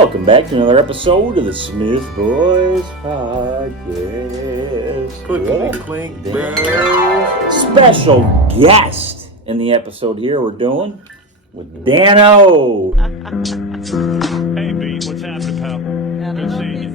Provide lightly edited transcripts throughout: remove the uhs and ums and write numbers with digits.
Welcome back to another episode of the Smith Boys Podcast. Clinkety clink, bro. Special guest in the episode here we're doing with Danno. Hey, B, what's happening, pal? Good seeing you.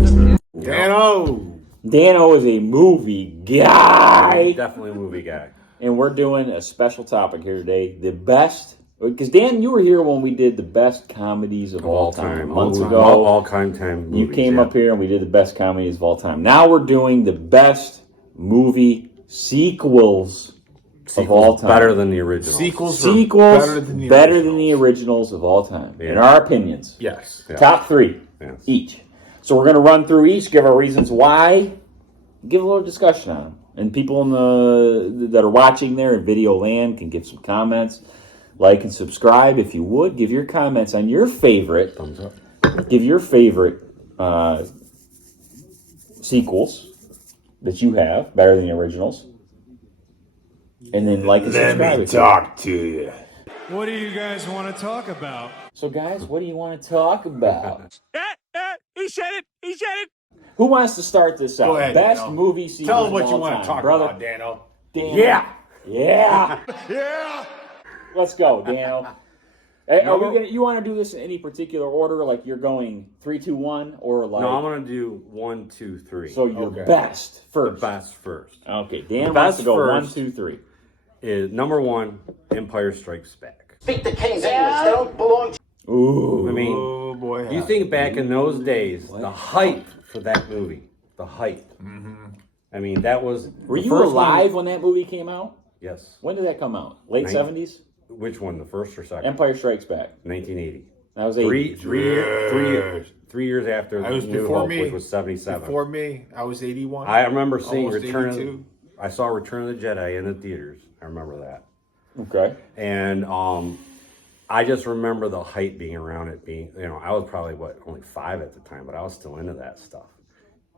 It's a good day. Danno. Danno is a movie guy. Definitely a movie guy. And we're doing a special topic here today. The best, because Dan, you were here when we did the best comedies of all time. Months ago. All time movies. You came up here and we did the best comedies of all time. Now we're doing the best movie sequels of all time. Better than the original. Sequels better than the originals of all time. In our opinions. Yes. Yeah. Top three each. So we're going to run through each, give our reasons why, give a little discussion on them. And people that are watching there in video land can give some comments. Like and subscribe if you would. Give your comments on your favorite. Thumbs up. Give your favorite sequels that you have, better than the originals. And then like and subscribe. Let me talk to you. What do you guys want to talk about? So guys, what do you want to talk about? He said it! He said it! Who wants to start this out? Go ahead, Best Danno. movie sequels Tell them what of you all want time. to talk Brother, about, Danno. Danno. Yeah. Yeah. Yeah. Let's go, Danno. Hey, you want to do this in any particular order? Like you're going 3, 2, 1, or like? No, I'm gonna do 1, 2, 3. So your best first. The best first. Okay, Dan The wants to best go first. 1, 2, 3. Is number 1, Empire Strikes Back. Speak the king's English. They don't belong to Ooh. I mean, Oh, boy, you think back in those days, the hype for that movie, the hype. Mm-hmm. I mean, that was. Were you alive when that movie came out? Yes. When did that come out? Late 70s? Which one, the first or second? Empire Strikes Back. 1980. That was 80. Three years after I was New before Hope, me. which was 77. Before me, I was 81. I remember seeing Almost Return 82. I saw Return of the Jedi in the theaters. I remember that. Okay. And I just remember the hype being around it being, I was probably, only 5 at the time, but I was still into that stuff.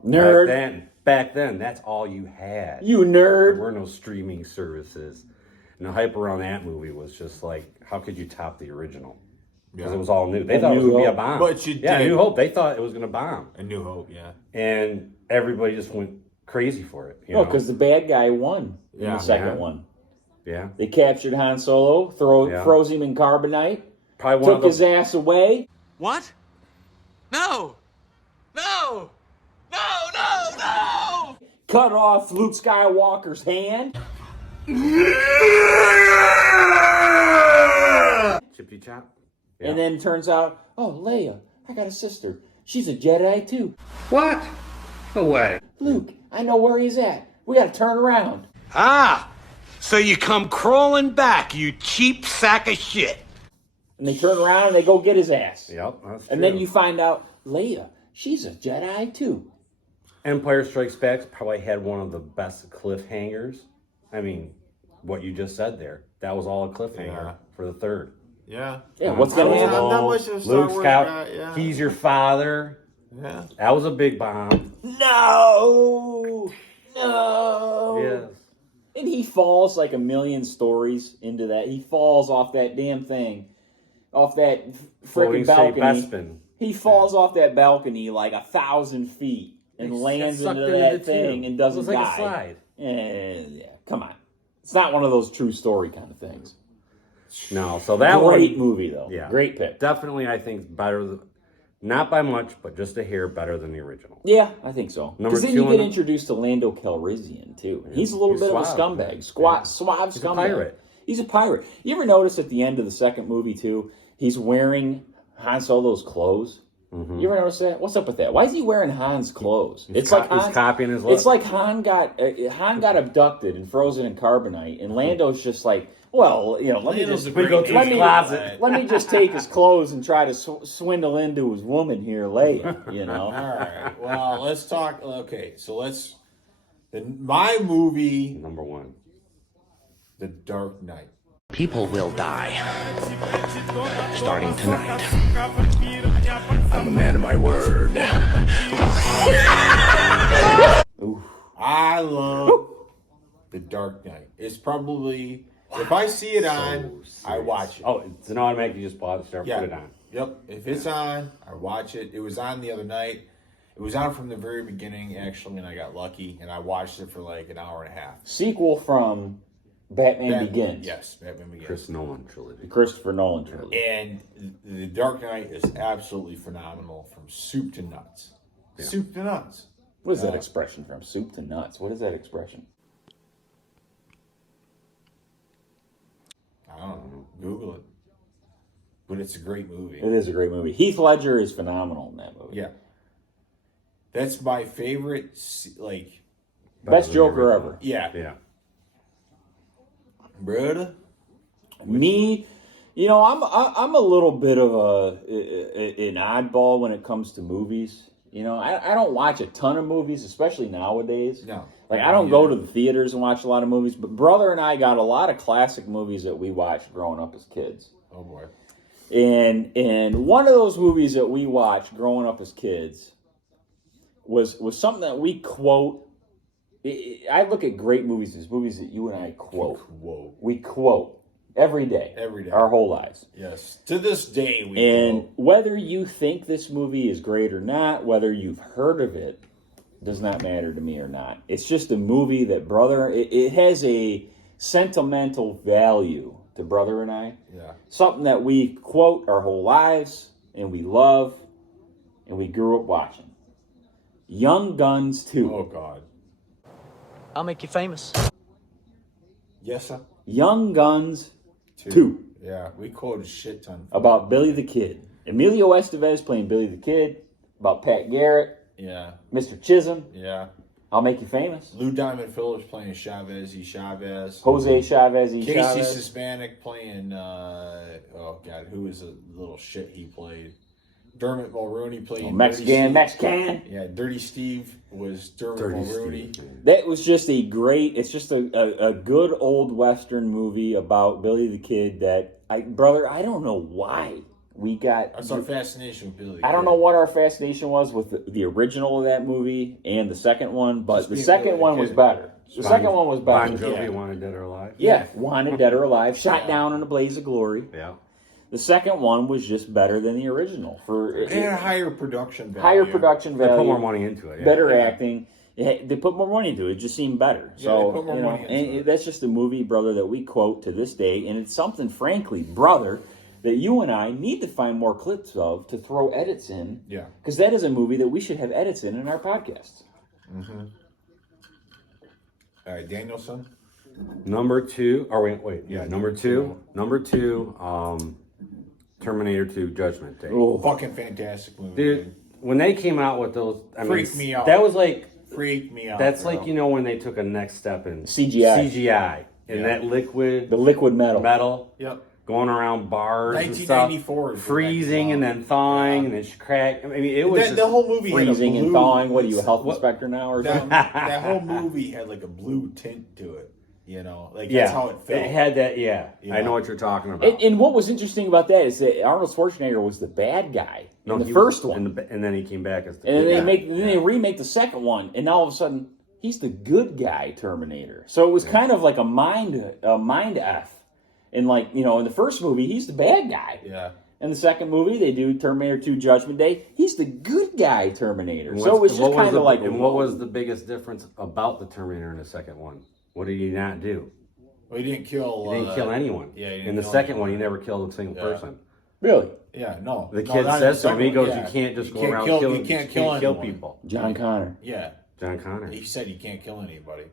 Nerd. Back then, that's all you had. You There nerd. were no streaming services. And the hype around that movie was just like, how could you top the original? Because it was all new. They thought it was going to be a bomb. But you did. New Hope. They thought it was going to bomb. A New Hope, yeah. And everybody just went crazy for it. Oh, because the bad guy won in the second one. Yeah. They captured Han Solo, froze him in carbonite, Probably took his ass away. What? No! No! No, no, no! Cut off Luke Skywalker's hand. Chippy chop. Yeah. And then turns out, oh, Leia, I got a sister. She's a Jedi too. What? No way. Luke, I know where he's at. We gotta turn around. Ah! So you come crawling back, you cheap sack of shit. And they turn around and they go get his ass. Yep, that's true. And then you find out, Leia, she's a Jedi too. Empire Strikes Back probably had one of the best cliffhangers. I mean, what you just said there. That was all a cliffhanger for the third. Yeah. Yeah, what's gonna happen? I'm not much of a Star Luke Wars Scout, guy, yeah. he's your father. Yeah. That was a big bomb. No! Yes. And he falls like a million stories into that. He falls off that damn thing. Off that freaking Floating St. balcony. Bespin. He falls off that balcony like 1,000 feet and lands Sucked into that thing and doesn't It was like die. a slide. Yeah, come on. It's not one of those true story kind of things. No, so that Great one, movie, though. Yeah. Great pick. definitely I think better, not by much, but just a hair better than the original. Yeah, I think so. Number Because then 2 you on get the- introduced to Lando Calrissian, too. He's a little He's bit of a suave. scumbag. Suave He's scumbag. a pirate. He's a pirate. You ever notice at the end of the second movie, too, he's wearing Han Solo's clothes? Mm-hmm. You ever notice that? What's up with that? Why is he wearing Han's clothes? He's copying his look. It's like Han got abducted and frozen in carbonite, and Lando's just like, well, let me just let me just take his clothes and try to swindle into his woman here, Leia. All right. Well, let's talk. Okay, so my movie, Number 1. The Dark Knight. People will die. Starting tonight. I'm a man of my word. I love The Dark Knight. It's probably If I see it on, serious. I watch it. Oh, it's an automatic. You just pause, start, Yeah. put it on. Yep. If it's on, I watch it. It was on the other night. It was on from the very beginning, actually, and I got lucky, and I watched it for like an hour and a half. Sequel from Batman Begins. Yes, Batman Begins. Chris Nolan trilogy. The Christopher Nolan trilogy. And The Dark Knight is absolutely phenomenal from soup to nuts. Yeah. Soup to nuts. What is that expression from? Soup to nuts. What is that expression? I don't know. Google it. But it's a great movie. It is a great movie. Heath Ledger is phenomenal in that movie. Yeah. That's my favorite, like, Best Joker ever. yeah. Yeah. Brother? Me, you know, I'm a little bit of an oddball when it comes to movies. You know, I don't watch a ton of movies, especially nowadays. No. Like, I don't go to the theaters and watch a lot of movies, but brother and I got a lot of classic movies that we watched growing up as kids. Oh, boy. And one of those movies that we watched growing up as kids was something that we quote. I look at great movies as movies that you and I quote. Whoa. We quote every day. Every day. Our whole lives. Yes. To this day, we And quote. whether you think this movie is great or not, whether you've heard of it, does not matter to me or not. It's just a movie that, brother, it has a sentimental value to brother and I. Yeah. Something that we quote our whole lives and we love and we grew up watching. Young Guns 2. Oh, God. I'll make you famous. Yes, sir. Young Guns 2. Yeah, we quoted a shit ton. About Billy the Kid. Emilio Estevez playing Billy the Kid. About Pat Garrett. Yeah. Mr. Chisholm. Yeah. I'll Make You Famous. Lou Diamond Phillips playing Chavez. Jose Chavez. Casey Chavez. Hispanic playing, oh, God, who was a little shit he played? Dermot Mulroney playing Mexican. Yeah, Dirty Steve was Dermot Mulroney. That was just a great, it's just a good old Western movie about Billy the Kid that, I don't know why we got. That's our fascination with Billy. I don't know what our fascination was with the original of that movie and the second one, but Just the being second Billy the one was Kid. better. The second one was Bon better. Jovi Yeah. wanted Dead or Alive. Yeah, Wanted Dead or Alive, shot down in a blaze of glory. Yeah. The second one was just better than the original for And higher production value. higher production They value, put more money into it. Yeah. better acting. They put more money into it. It just seemed better. Yeah, So they put more you know, money into and it. that's just a movie, brother, that we quote to this day, and it's something, frankly, brother, that you and I need to find more clips of to throw edits in. Yeah. Because that is a movie that we should have edits in our podcasts. All right, Danielson. Number two. Or wait. Yeah, number two. Terminator 2 Judgment Day. Oh, Fucking fantastic movie. Dude, when they came out with those, I Freaked mean, me out. that was like, Freaked me out. that's bro. like, you know, when they took a next step in CGI. and Yeah. that liquid the liquid metal. Yep. going around bars and stuff, 1994 is when that freezing came and out. then thawing Yeah. and then crack. I mean, it was The whole movie Freezing had a and blue, thawing. What are you, a health inspector now or something? that whole movie had like a blue tint to it. You know, like yeah, that's how it felt. It had that. Yeah, Yeah. I know what you're talking about. And what was interesting about that is that Arnold Schwarzenegger was the bad guy in the he first was- one. and then he came back as the And then good guy. they remake the second one, and now all of a sudden he's the good guy Terminator. So it was kind of like a mind f. And like, you know, in the first movie he's the bad guy. Yeah. In the second movie they do Terminator 2 Judgment Day. He's the good guy Terminator. And So it was just kind of like. And what was the biggest difference about the Terminator in the second one? What did he not do? Well, he didn't kill. He didn't kill anyone. Yeah. he didn't In the kill second one, anyone. he never killed a single person. Really? Yeah. No. The No, kid not in says the so. And he second goes, one, yeah. "You can't just You go can't around kill- killing. You can't you kill can't kill anyone. people." John Connor. Yeah. John Connor. He said you can't kill anybody.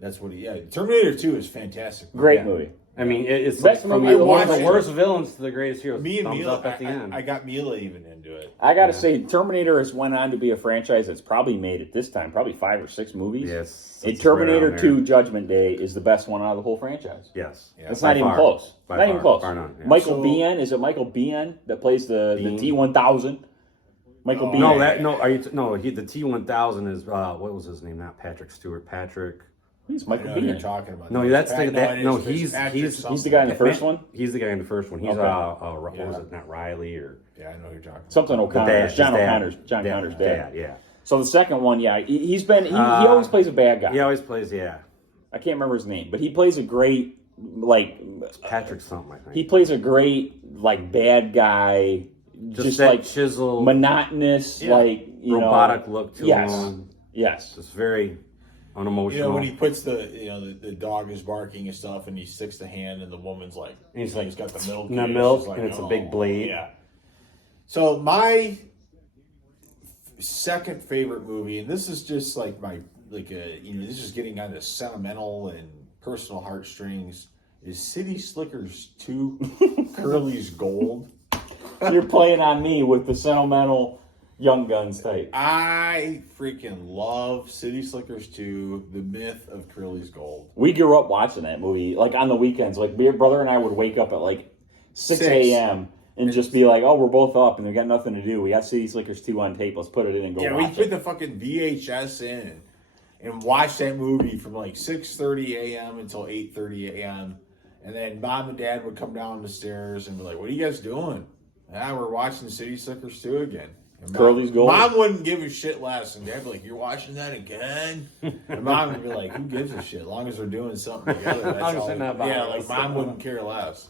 That's what he. Yeah. Terminator 2 is fantastic. Great Yeah. movie. I mean, it's Best like from movie of one of all the time. worst villains to the greatest heroes. Me and Thumbs Mila. up at the end. I got Mila even into it. I gotta say, Terminator has went on to be a franchise that's probably made at this time probably 5 or 6 movies. Yes. And it's right Terminator around there. 2 Judgment Day is the best one out of the whole franchise. Yes. Yeah. It's By not even far. close. By Not even far. close. Bar none, yeah. Michael So- Biehn, is it Michael Biehn that plays the Biehn? T-1000? Michael Biehn. No, the T-1000 is what was his name? Not Patrick Stewart. Patrick. He's I Michael know who you're Biehn. talking about. No, that's the it that. is. No, It's he's Patrick he's something. the guy in the first one? He's the guy in the first one. He's Okay. what Yeah. was it? Not Riley or Yeah, I know who you're talking. Something the O'Connor. dad. It's John his dad. O'Connor's. John Connor's dad. Yeah. So the second one, yeah, he always plays a bad guy. He always plays. Yeah. I can't remember his name, but he plays a great like Patrick something, I think. he plays a great like bad guy, just that like chisel, monotonous, like robotic look to yes, him. yes, Just very unemotional. You know, when he puts the dog is barking and stuff, and he sticks the hand, and the woman's like, And he's like, he's got the milk, the and milk, she's like, and it's a "Oh." big blade. Yeah. So my second favorite movie, and this is just like this is getting on the sentimental and personal heartstrings, is City Slickers 2, Curly's Gold. You're playing on me with the sentimental Young Guns type. I freaking love City Slickers 2, the myth of Curly's Gold. We grew up watching that movie, like on the weekends. Like my brother and I would wake up at like 6 a.m. and just be like, "Oh, we're both up and we got nothing to do. We got City Slickers 2 on tape. Let's put it in and go Yeah, we watch put it." the fucking VHS in and watched that movie from like 6:30 a.m. until 8:30 a.m. And then Mom and Dad would come down the stairs and be like, "What are you guys doing?" "Ah, we're watching City Slickers 2 again." And Curly's Gold. Mom wouldn't give a shit less, and Dad would be like, "You're watching that again?" And Mom would be like, "Who gives a shit? As long as they're doing something together." That's long as all. they're not violent. Yeah, like Mom wouldn't care less.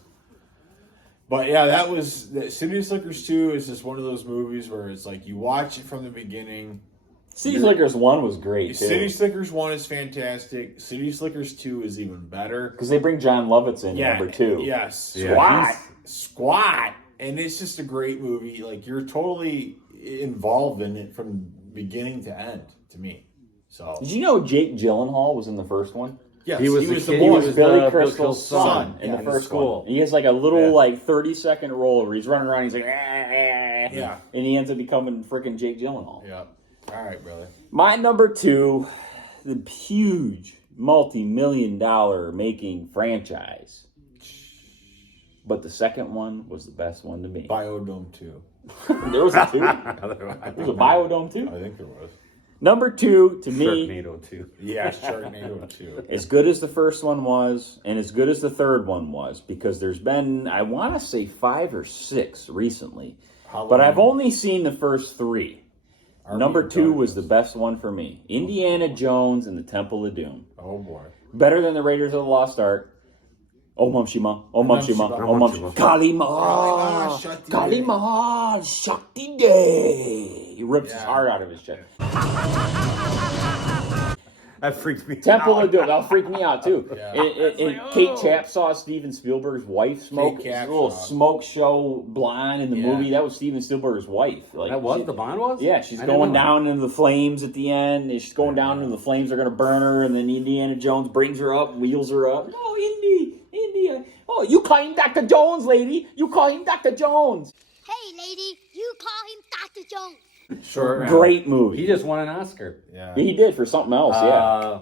But yeah, City Slickers 2 is just one of those movies where it's like you watch it from the beginning. City Slickers 1 was great, too. City Slickers 1 is fantastic. City Slickers 2 is even better. Because they bring John Lovitz in number 2. Yes. Yeah, Squat. And it's just a great movie. Like, you're totally involved in it from beginning to end, to me. So Did you know Jake Gyllenhaal was in the first one? yes, He was the the kid- He boy. was Billy the Crystal's son in yeah, the in first school. one. He has like a little Yeah. 30-second role where he's running around. He's like, Yeah. and he ends up becoming freaking Jake Gyllenhaal. Yeah. All right, brother. My number 2, the huge multi-million-dollar making franchise. But the second one was the best one to me. Biodome 2. There was a 2. There was a Biodome 2. I think there was. Number 2 to me, Sharknado too. Yeah, Sharknado 2. as good as the first one was, and as good as the third one was, because there's been, I want to say 5 or 6 recently, but I've only seen the first 3. Number 2 was the best one for me. Indiana Jones and the Temple of Doom. Oh, boy. Better than the Raiders of the Lost Ark. Oh, Mum Shima. Oh, Mum Shima. Shima. Oh, Mum Shima. Kalima. Kalima, Shakti Kalima. Shakti Day. He rips his heart out of his chest. That freaks me Temple out. of Doom. That'll freak me out, too. Yeah. And Kate Capshaw, Steven Spielberg's wife, smoke. Kate A little Capshaw. smoke show blonde in the Yeah. movie. That was Steven Spielberg's wife. Like, That was she- the Bond was? Yeah, she's I didn't going know that. down into the flames at the end. And she's going down into the flames are going to burn her. And then Indiana Jones brings her up, wheels her up. Oh, Indy. Oh, you call him Dr. Jones, lady. You call him Dr. Jones. Hey, lady, you call him Dr. Jones. Sure. Great movie. He just won an Oscar. Yeah. He did for something else, yeah.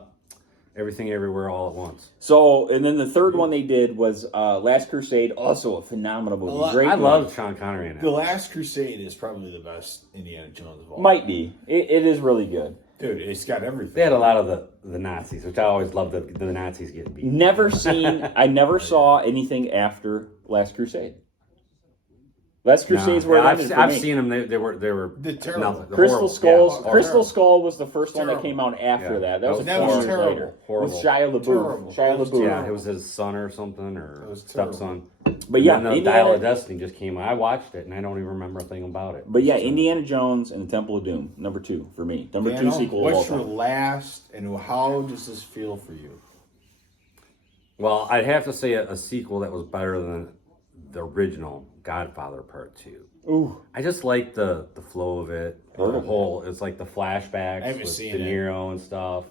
Everything Everywhere All at Once. So, and then the third one they did was Last Crusade, also a phenomenal movie. Great I movie. love Sean Connery in it. The Last Crusade is probably the best Indiana Jones of all. Might be. It is really good. Dude, it's got everything. They had a lot of the Nazis, which I always loved the Nazis getting beat. I never saw anything after Last Crusade. Last Crusade's where it ended for I've me. seen them. They were They're terrible. nothing. Crystal Horrible. Skulls. Yeah, Crystal horrible. Skull was the first one that Terrible. came out after Yeah. that. That was a That few was years terrible. later. Horrible. With Shia LaBeouf. Terrible. Shia It was LaBeouf. Yeah, it was his son or something, or It was terrible. stepson. But yeah, and then the Dial of Destiny just came out. I watched it, and I don't even remember a thing about it. But yeah, Indiana Jones and the Temple of Doom, number 2 for me. Number 2 Daniel, sequel of all what's your time. last, and how does this feel for you? Well, I'd have to say a sequel that was better than the original Godfather Part 2. Ooh. I just like the flow of it. Heard The of it. whole, it's like the flashbacks I haven't with seen De it. Niro and stuff,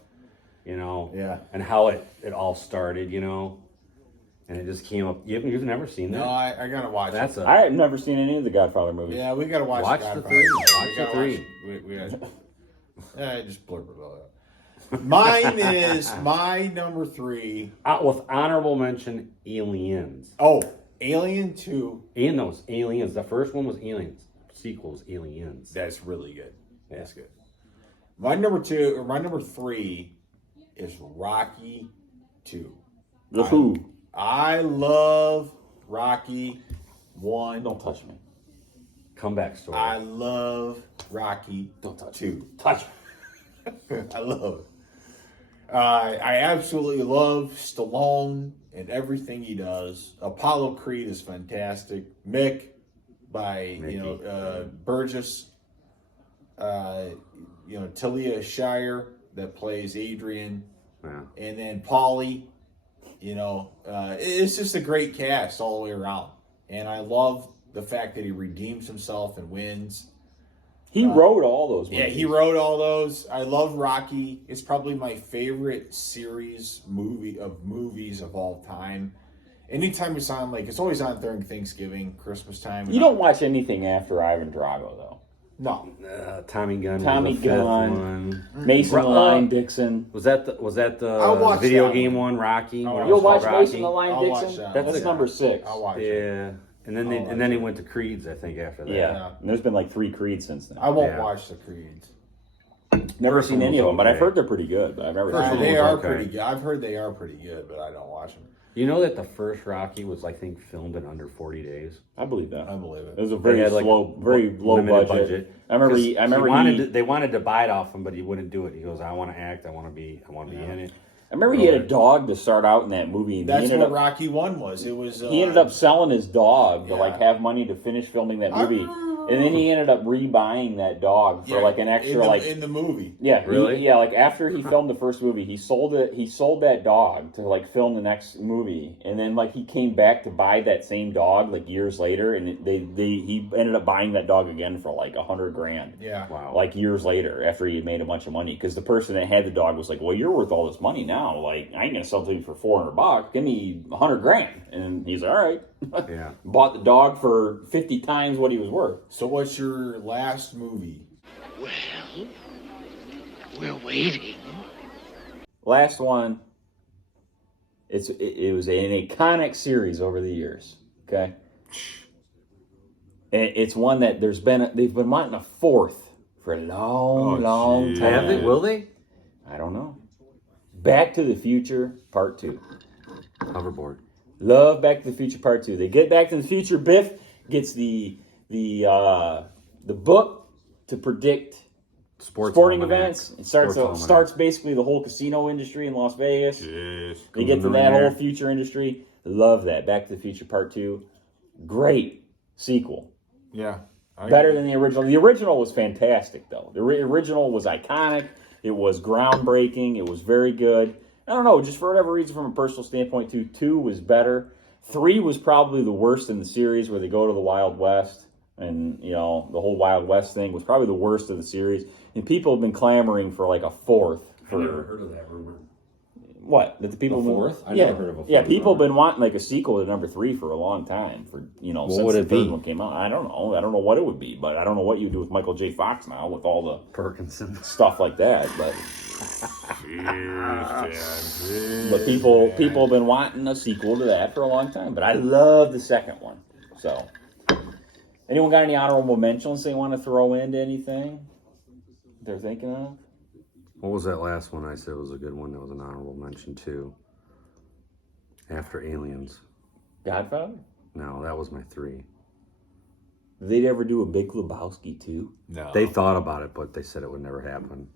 you know? Yeah. And how it all started, you know? And it just came up. You've never seen that? No, I gotta watch That's it. a... I had never seen any of the Godfather movies. Yeah, we gotta watch Watch the the Godfather. three. We Watch the gotta three. watch- we gotta- I just blurb about that. Mine is my number 3. with honorable mention, Aliens. Oh, Alien 2. And those Aliens. The first one was Aliens. Sequels, Aliens. That's really good. That's good. My number 3 is Rocky 2. The Who. I love Rocky 1. Don't touch me. Comeback story. I love Rocky Don't touch 2. Touch me. I love it. I absolutely love Stallone in everything he does. Apollo Creed is fantastic. Mick by Burgess. Talia Shire that plays Adrian, and then Paulie. It's just a great cast all the way around, and I love the fact that he redeems himself and wins. He wrote all those movies. Yeah, he wrote all those. I love Rocky. It's probably my favorite movies of all time. Anytime it's on, it's always on during Thanksgiving, Christmas time. You don't watch anything after Ivan Drago, though. No. Tommy Gunn. Tommy was the fifth Gunn. one. Mason the Lion Dixon. Was that the I'll watch video that game one. one? Rocky. when it was You'll watch called Rocky? Mason the Lion I'll watch Dixon? that. That's number 6. I'll watch it. Yeah, and then he went to Creed's, I think, after that. Yeah. And there's been 3 Creeds since then. I won't Yeah. watch the Creeds. Never First seen one any was of them, but I've okay. heard they're pretty good. But I've never First seen one them. They was are okay. pretty good. I've heard they are pretty good, but I don't watch them. You know that the first Rocky was, I think, filmed in under 40 days. I believe that. I believe it. It was a They very had, very low limited budget. I remember. 'Cause they wanted to buy it off him, but he wouldn't do it. He goes, "I want to act. I want to be in it." I remember he had a dog to start out in that movie. And That's he ended what up, Rocky 1 was. It was. he ended up selling his dog to Yeah. have money to finish filming that movie, and then he ended up rebuying that dog for an extra in the movie. Yeah, Really? after he filmed the first movie, he sold it. He sold that dog to film the next movie, and then he came back to buy that same dog years later, and he ended up buying that dog again for $100,000. Yeah. Wow. Years later, after he had made a bunch of money, because the person that had the dog was like, "Well, you're worth all this money now. I ain't gonna sell it to you for $400. Give me $100,000." And he's like, "All right." Yeah. Bought the dog for 50 times what he was worth. So what's your last movie? Well, we're waiting. Last one. It was an iconic series over the years. Okay, and it's one that they've been wanting a 4th for a long time. Have they? Will they? I don't know. Back to the Future Part 2. Hoverboard. Love Back to the Future Part 2. They get Back to the Future. Biff gets the book to predict sporting almanac. events. It starts basically the whole casino industry in Las Vegas. Yes. They get to that whole future industry. Love that. Back to the Future Part 2. Great sequel. Yeah. Better than the original. The original was fantastic, though. The original was iconic. It was groundbreaking. It was very good. I don't know, just for whatever reason, from a personal standpoint, 2 was better. 3 was probably the worst in the series, where they go to the Wild West, and the whole Wild West thing was probably the worst of the series. And people have been clamoring for a 4th. I never heard of that rumor. What? That the people A been- 4th? I yeah, never heard of a 4th Yeah, people have rumor. been wanting a sequel to number 3 for a long time. Since would the it third be? one came out. I don't know. I don't know what it would be, but I don't know what you do with Michael J. Fox now with all the Perkinson. stuff like that. But people have been wanting a sequel to that for a long time. But I love the second one. So, anyone got any honorable mentions they want to throw into anything they're thinking of? What was that last one I said was a good one? That was an honorable mention too. After Aliens. Godfather? No, that was my 3. Did they ever do a Big Lebowski too? No. They thought about it, but they said it would never happen.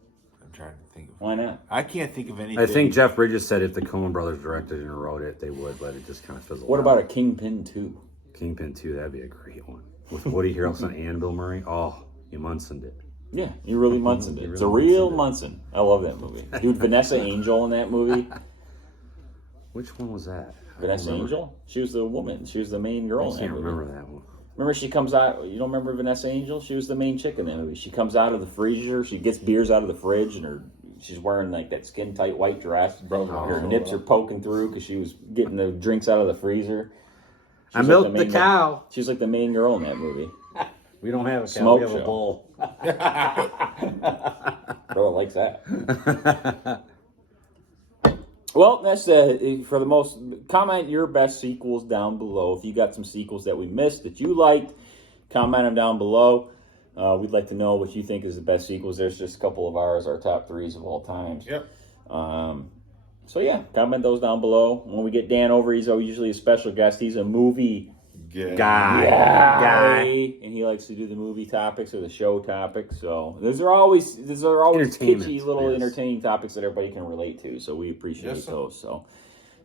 I'm trying to think of. Why not? I can't think of anything. I think Jeff Bridges said if the Coen brothers directed and wrote it, they would let it just kind of fizzle What out. about a Kingpin 2? Kingpin 2? That'd be a great one. With Woody Harrelson and Bill Murray. Oh, you Munsoned it. Yeah, you really Munson it. You It's a really real Munson Munson. I love that movie. Dude, Vanessa Angel in that movie. Which one was that? I don't Vanessa remember. Angel? She was the woman. She was the main I girl in just that can't movie. remember that one. Remember she comes out, you don't remember Vanessa Angel? She was the main chick in that movie. She comes out of the freezer, she gets beers out of the fridge, and she's wearing that skin tight white dress. Her nips are poking through because she was getting the drinks out of the freezer. I milked the cow. She's like the main girl in that movie. We don't have a cow. Smoke we have show. a bull. Bro likes that. Well, that's for the most. Comment your best sequels down below. If you got some sequels that we missed that you liked, comment them down below. We'd like to know what you think is the best sequels. There's just a couple of ours, our top 3s of all times. Yep. So yeah, comment those down below. When we get Dan over, he's usually a special guest. He's a movie guy, and he likes to do the movie topics or the show topics. So those are always Entertainment, kitschy little yes. entertaining topics that everybody can relate to. So we appreciate Yes, sir. those. So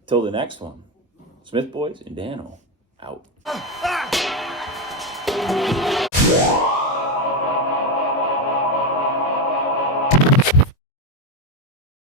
till the next one, Smith Boys and Danno out.